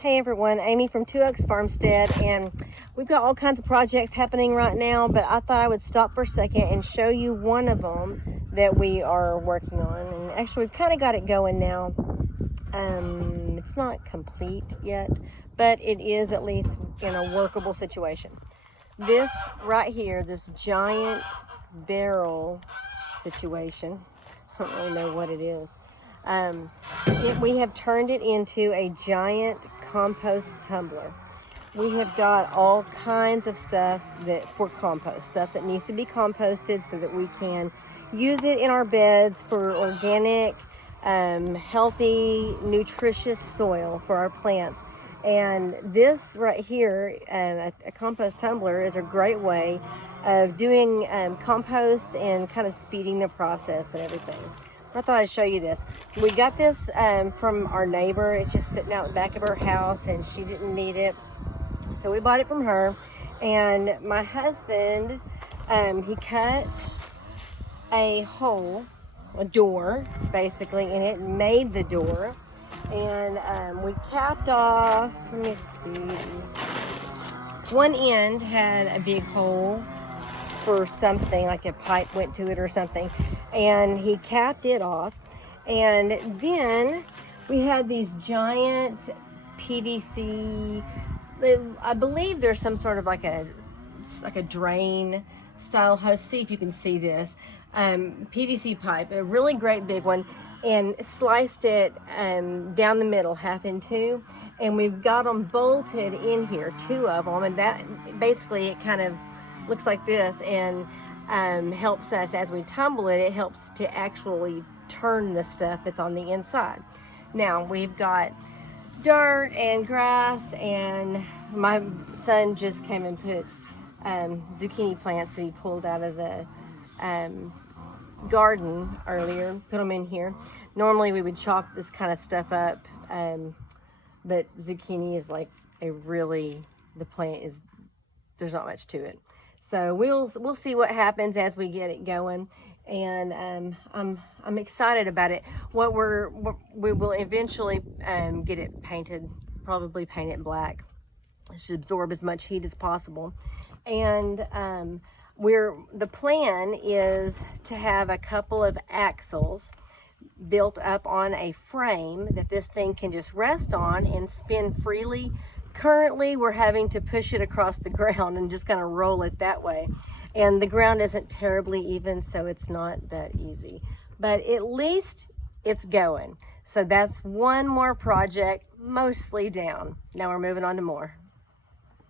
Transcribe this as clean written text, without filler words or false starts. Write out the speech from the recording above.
Hey everyone, Amy from Two Oaks Farmstead, and we've got all kinds of projects happening right now, but I thought I would stop for a second and show you one of them that we are working on. And actually we've kind of got it going now. It's not complete yet, but it is at least in a workable situation. This right here, this giant barrel situation, I don't really know what it is. We have turned it into a giant compost tumbler. We have got all kinds of stuff for compost, stuff that needs to be composted so that we can use it in our beds for organic, healthy, nutritious soil for our plants. And this right here, a compost tumbler, is a great way of doing compost and kind of speeding the process and everything. I thought I'd show you this. We got this from our neighbor. It's just sitting out the back of her house and she didn't need it. So we bought it from her. And my husband, he cut a hole, a door, basically, in it and made the door. And we capped off, let me see, one end had a big hole for something, like a pipe went to it or something, and he capped it off. And then we had these giant PVC, I believe there's some sort of like a drain style hose. See if you can see this, PVC pipe, a really great big one, and sliced it down the middle, half in two, and we've got them bolted in here, two of them, and that basically it kind of looks like this, and helps us as we tumble it. It helps to actually turn the stuff that's on the inside. Now we've got dirt and grass, and my son just came and put zucchini plants that he pulled out of the garden earlier, put them in here. Normally we would chop this kind of stuff up, but zucchini is like the plant is, there's not much to it. So we'll see what happens as we get it going, and I'm excited about it. We will eventually get it painted, probably paint it black. It should absorb as much heat as possible, and the plan is to have a couple of axles built up on a frame that this thing can just rest on and spin freely. Currently, we're having to push it across the ground and just kind of roll it that way. And the ground isn't terribly even, so it's not that easy. But at least it's going. So that's one more project, mostly down. Now we're moving on to more.